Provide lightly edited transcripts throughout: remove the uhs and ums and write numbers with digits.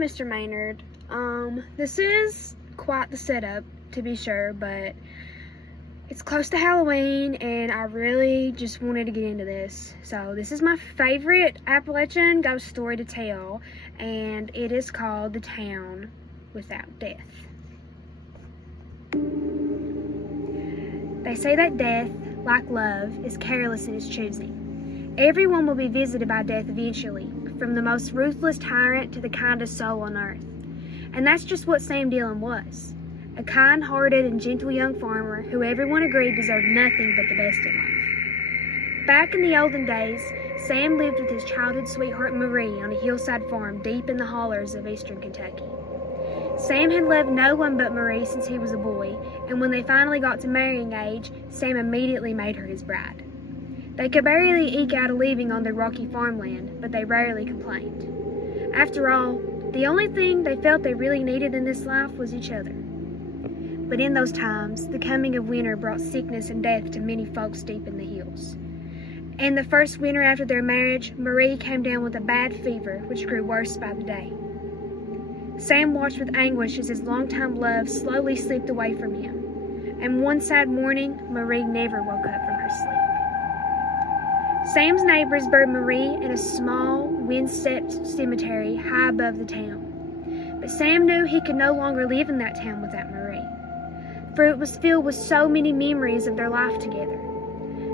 Mr. Maynard. This is quite the setup, to be sure, but it's close to Halloween, and I really just wanted to get into this. So this is my favorite Appalachian ghost story to tell, and it is called The Town Without Death. They say that death, like love, is careless in its choosing. Everyone will be visited by death eventually, from the most ruthless tyrant to the kindest soul on earth. And that's just what Sam Dillon was. A kind-hearted and gentle young farmer who everyone agreed deserved nothing but the best in life. Back in the olden days, Sam lived with his childhood sweetheart Marie on a hillside farm deep in the hollers of eastern Kentucky. Sam had loved no one but Marie since he was a boy, and when they finally got to marrying age, Sam immediately made her his bride. They could barely eke out a living on their rocky farmland, but they rarely complained. After all, the only thing they felt they really needed in this life was each other. But in those times, the coming of winter brought sickness and death to many folks deep in the hills. And the first winter after their marriage, Marie came down with a bad fever, which grew worse by the day. Sam watched with anguish as his longtime love slowly slipped away from him, and one sad morning, Marie never woke up from her sleep. Sam's neighbors buried Marie in a small, wind-swept cemetery high above the town. But Sam knew he could no longer live in that town without Marie, for it was filled with so many memories of their life together.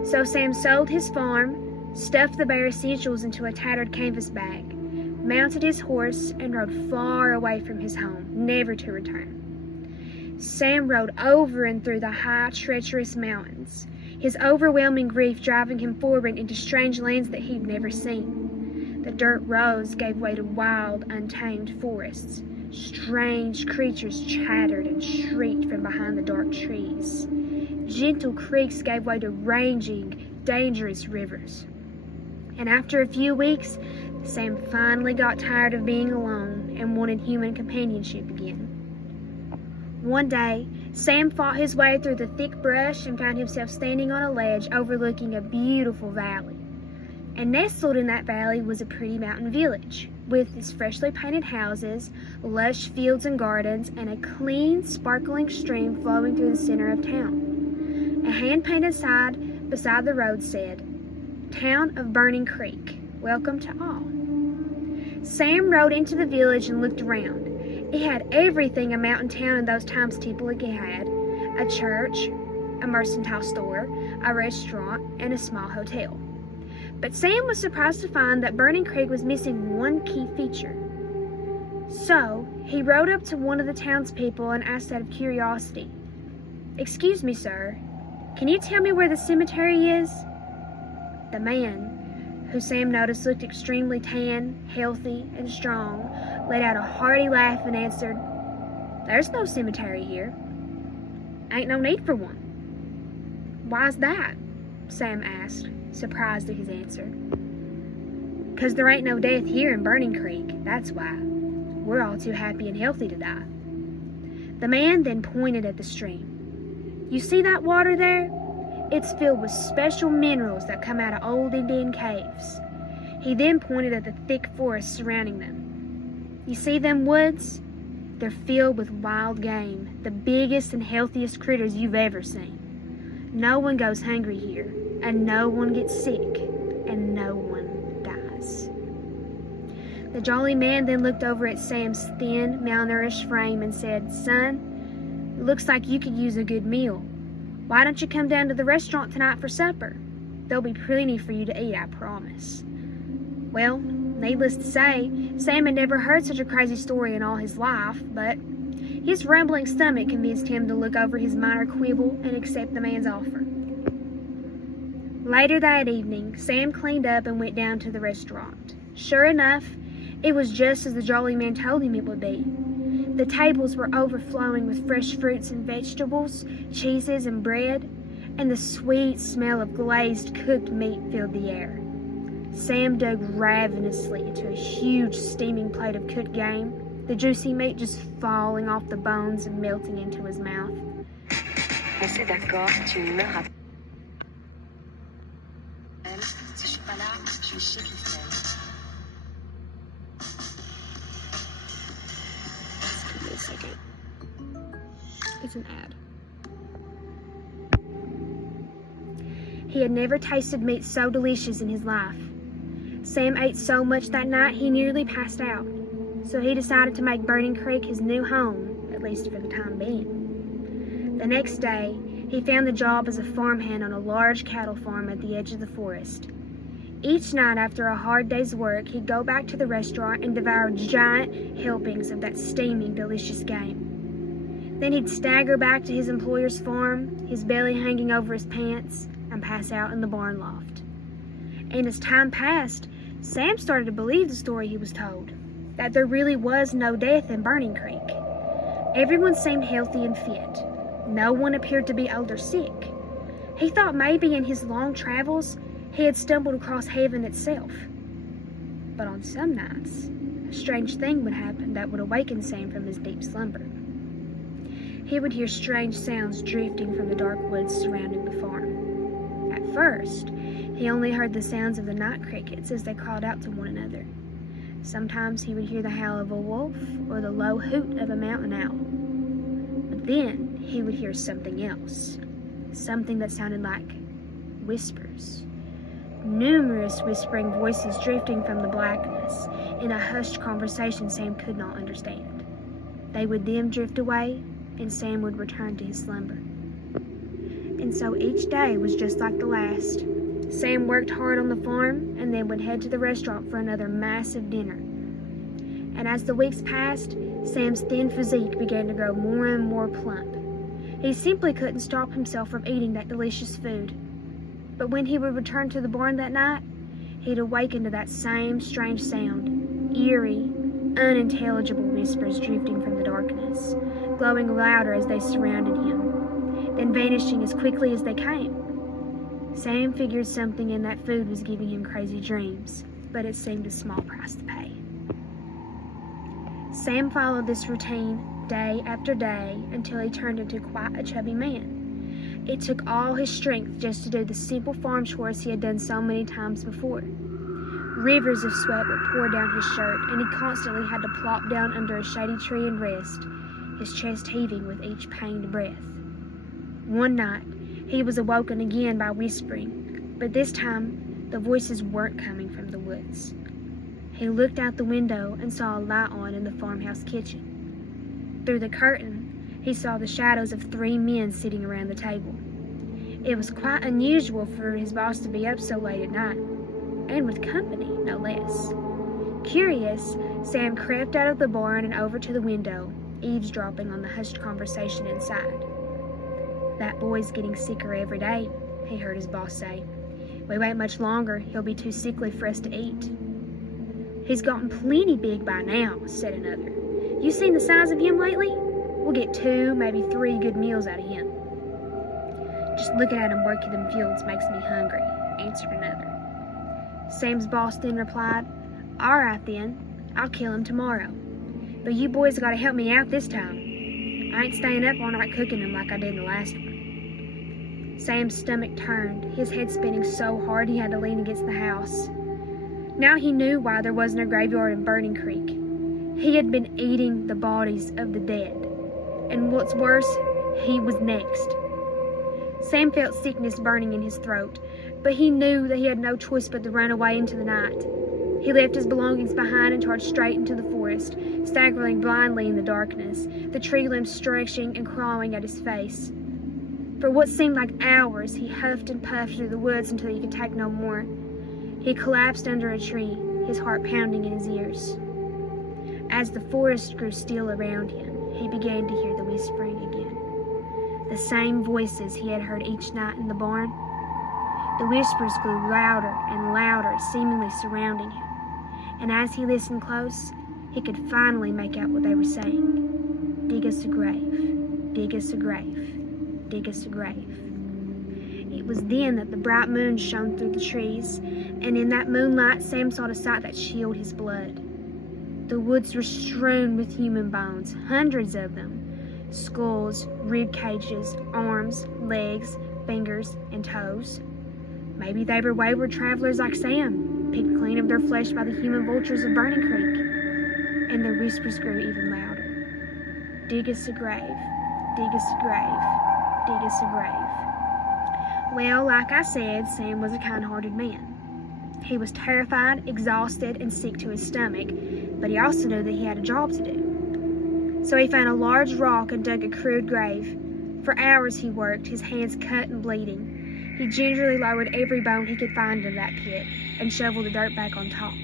So Sam sold his farm, stuffed the bare essentials into a tattered canvas bag, mounted his horse, and rode far away from his home, never to return. Sam rode over and through the high, treacherous mountains, his overwhelming grief driving him forward into strange lands that he'd never seen. The dirt roads gave way to wild, untamed forests. Strange creatures chattered and shrieked from behind the dark trees. Gentle creeks gave way to raging, dangerous rivers. And after a few weeks, Sam finally got tired of being alone and wanted human companionship again. One day, Sam fought his way through the thick brush and found himself standing on a ledge overlooking a beautiful valley. And nestled in that valley was a pretty mountain village, with its freshly painted houses, lush fields and gardens, and a clean, sparkling stream flowing through the center of town. A hand-painted sign beside the road said, "Town of Burning Creek, welcome to all." Sam rode into the village and looked around. It had everything a mountain town in those times typically had: a church, a mercantile store, a restaurant, and a small hotel. But Sam was surprised to find that Burning Creek was missing one key feature. So, he rode up to one of the townspeople and asked out of curiosity, "Excuse me, sir, can you tell me where the cemetery is?" The man, who Sam noticed looked extremely tan, healthy, and strong, let out a hearty laugh and answered, "There's no cemetery here. Ain't no need for one." "Why's that?" Sam asked, surprised at his answer. "'Cause there ain't no death here in Burning Creek, that's why. We're all too happy and healthy to die." The man then pointed at the stream. "You see that water there? It's filled with special minerals that come out of old Indian caves." He then pointed at the thick forest surrounding them. "You see them woods? They're filled with wild game, the biggest and healthiest critters you've ever seen. No one goes hungry here, and no one gets sick, and no one dies." The jolly man then looked over at Sam's thin, malnourished frame and said, "Son, it looks like you could use a good meal. Why don't you come down to the restaurant tonight for supper? There'll be plenty for you to eat, I promise." Well, needless to say, Sam had never heard such a crazy story in all his life, but his rumbling stomach convinced him to look over his minor quibble and accept the man's offer. Later that evening, Sam cleaned up and went down to the restaurant. Sure enough, it was just as the jolly man told him it would be. The tables were overflowing with fresh fruits and vegetables, cheeses and bread, and the sweet smell of glazed cooked meat filled the air. Sam dug ravenously into a huge steaming plate of cooked game, the juicy meat just falling off the bones and melting into his mouth. C'est d'accord, tu me rappelles. Si je suis pas là, je suis chez Christelle. a second. It's an ad. He had never tasted meat so delicious in his life. Sam ate so much that night he nearly passed out, so he decided to make Burning Creek his new home, at least for the time being. The next day, he found a job as a farmhand on a large cattle farm at the edge of the forest. Each night after a hard day's work, he'd go back to the restaurant and devour giant helpings of that steaming, delicious game. Then he'd stagger back to his employer's farm, his belly hanging over his pants, and pass out in the barn loft. And as time passed, Sam started to believe the story he was told, that there really was no death in Burning Creek. Everyone seemed healthy and fit. No one appeared to be old or sick. He thought maybe in his long travels, he had stumbled across heaven itself. But on some nights, a strange thing would happen that would awaken Sam from his deep slumber. He would hear strange sounds drifting from the dark woods surrounding the farm. At first, he only heard the sounds of the night crickets as they called out to one another. Sometimes he would hear the howl of a wolf or the low hoot of a mountain owl. But then he would hear something else, something that sounded like whispers. Numerous whispering voices drifting from the blackness in a hushed conversation Sam could not understand. They would then drift away, and Sam would return to his slumber. And so each day was just like the last. Sam worked hard on the farm and then would head to the restaurant for another massive dinner. And as the weeks passed, Sam's thin physique began to grow more and more plump. He simply couldn't stop himself from eating that delicious food. But when he would return to the barn that night, he'd awaken to that same strange sound, eerie, unintelligible whispers drifting from the darkness, glowing louder as they surrounded him, then vanishing as quickly as they came. Sam figured something in that food was giving him crazy dreams, but it seemed a small price to pay. Sam followed this routine day after day until he turned into quite a chubby man. It took all his strength just to do the simple farm chores he had done so many times before. Rivers of sweat would pour down his shirt, and he constantly had to plop down under a shady tree and rest, his chest heaving with each pained breath. One night, he was awoken again by whispering, but this time, the voices weren't coming from the woods. He looked out the window and saw a light on in the farmhouse kitchen. Through the curtain, he saw the shadows of 3 men sitting around the table. It was quite unusual for his boss to be up so late at night, and with company, no less. Curious, Sam crept out of the barn and over to the window, eavesdropping on the hushed conversation inside. "That boy's getting sicker every day," he heard his boss say. "We wait much longer, he'll be too sickly for us to eat." "He's gotten plenty big by now," said another. "You seen the size of him lately? We'll get 2, maybe 3 good meals out of him." "Just looking at him working them fields makes me hungry," answered another. Sam's boss then replied, "All right then, I'll kill him tomorrow. But you boys gotta help me out this time. I ain't staying up all night cooking him like I did the last one." Sam's stomach turned, his head spinning so hard he had to lean against the house. Now he knew why there wasn't a graveyard in Burning Creek. He had been eating the bodies of the dead. And what's worse, he was next. Sam felt sickness burning in his throat, but he knew that he had no choice but to run away into the night. He left his belongings behind and charged straight into the forest, staggering blindly in the darkness, the tree limbs stretching and crawling at his face. For what seemed like hours, he huffed and puffed through the woods until he could take no more. He collapsed under a tree, his heart pounding in his ears. As the forest grew still around him, he began to hear the whispering again. The same voices he had heard each night in the barn. The whispers grew louder and louder, seemingly surrounding him. And as he listened close, he could finally make out what they were saying. "Dig us a grave, dig us a grave, dig us a grave." It was then that the bright moon shone through the trees, and in that moonlight Sam saw a sight that chilled his blood. The woods were strewn with human bones, hundreds of them. Skulls, rib cages, arms, legs, fingers, and toes. Maybe they were wayward travelers like Sam, picked clean of their flesh by the human vultures of Burning Creek. And the whispers grew even louder. dig us a grave, dig us a grave, dig us a grave. Well, like I said, Sam was a kind-hearted man. He was terrified, exhausted, and sick to his stomach, but he also knew that he had a job to do. So he found a large rock and dug a crude grave. For hours he worked, his hands cut and bleeding. He gingerly lowered every bone he could find in that pit and shoveled the dirt back on top.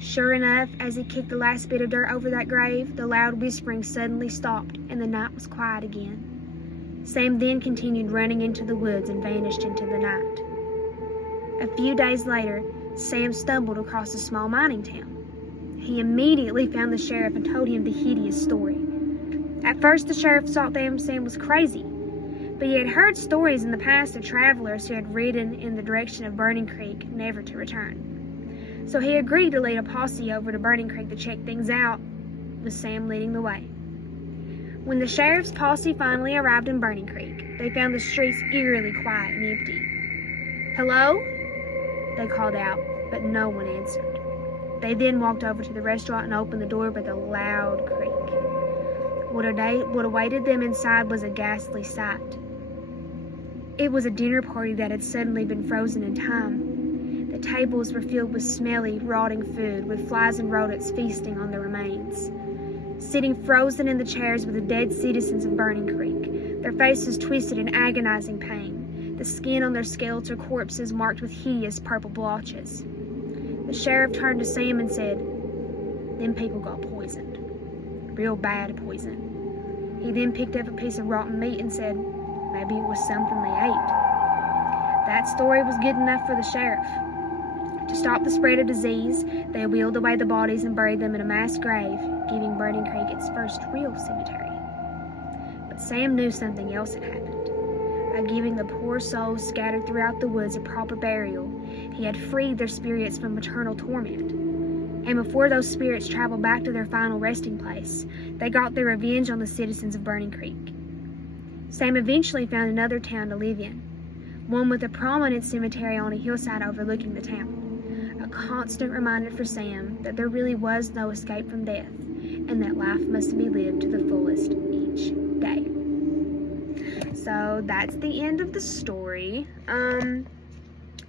Sure enough, as he kicked the last bit of dirt over that grave, the loud whispering suddenly stopped and the night was quiet again. Sam then continued running into the woods and vanished into the night. A few days later, Sam stumbled across a small mining town. He immediately found the sheriff and told him the hideous story. At first, the sheriff thought that Sam was crazy, but he had heard stories in the past of travelers who had ridden in the direction of Burning Creek, never to return. So he agreed to lead a posse over to Burning Creek to check things out, with Sam leading the way. When the sheriff's posse finally arrived in Burning Creek, they found the streets eerily quiet and empty. "Hello?" they called out, but no one answered. They then walked over to the restaurant and opened the door with a loud creak. What awaited them inside was a ghastly sight. It was a dinner party that had suddenly been frozen in time. The tables were filled with smelly, rotting food, with flies and rodents feasting on the remains. Sitting frozen in the chairs were the dead citizens of Burning Creek, their faces twisted in agonizing pain, the skin on their skeletal corpses marked with hideous purple blotches. The sheriff turned to Sam and said, "Them people got poisoned. Real bad poison." He then picked up a piece of rotten meat and said, maybe it was something they ate. That story was good enough for the sheriff. To stop the spread of disease, they wheeled away the bodies and buried them in a mass grave, giving Burning Creek its first real cemetery. But Sam knew something else had happened. By giving the poor souls scattered throughout the woods a proper burial, he had freed their spirits from eternal torment. And before those spirits traveled back to their final resting place, they got their revenge on the citizens of Burning Creek. Sam eventually found another town to live in, one with a prominent cemetery on a hillside overlooking the town. A constant reminder for Sam that there really was no escape from death, and that life must be lived to the fullest each day. So that's the end of the story.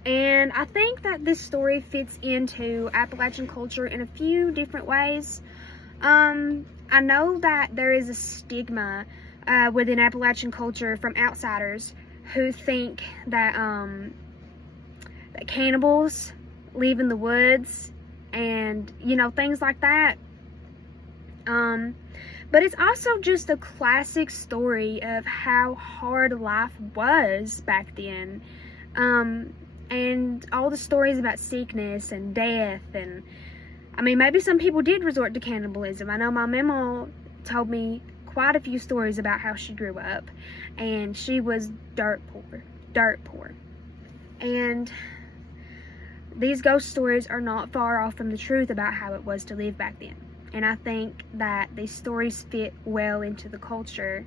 And I think that this story fits into Appalachian culture in a few different ways. I know that there is a stigma within Appalachian culture from outsiders who think that, that cannibals live in the woods and, things like that. But it's also just a classic story of how hard life was back then. And all the stories about sickness and death, and maybe some people did resort to cannibalism. I know my mama told me quite a few stories about how she grew up, and she was dirt poor. And these ghost stories are not far off from the truth about how it was to live back then. And I think that these stories fit well into the culture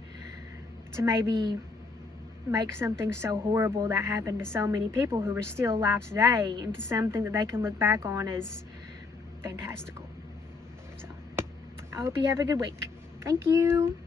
to maybe make something so horrible that happened to so many people who are still alive today into something that they can look back on as fantastical. So, I hope you have a good week. Thank you.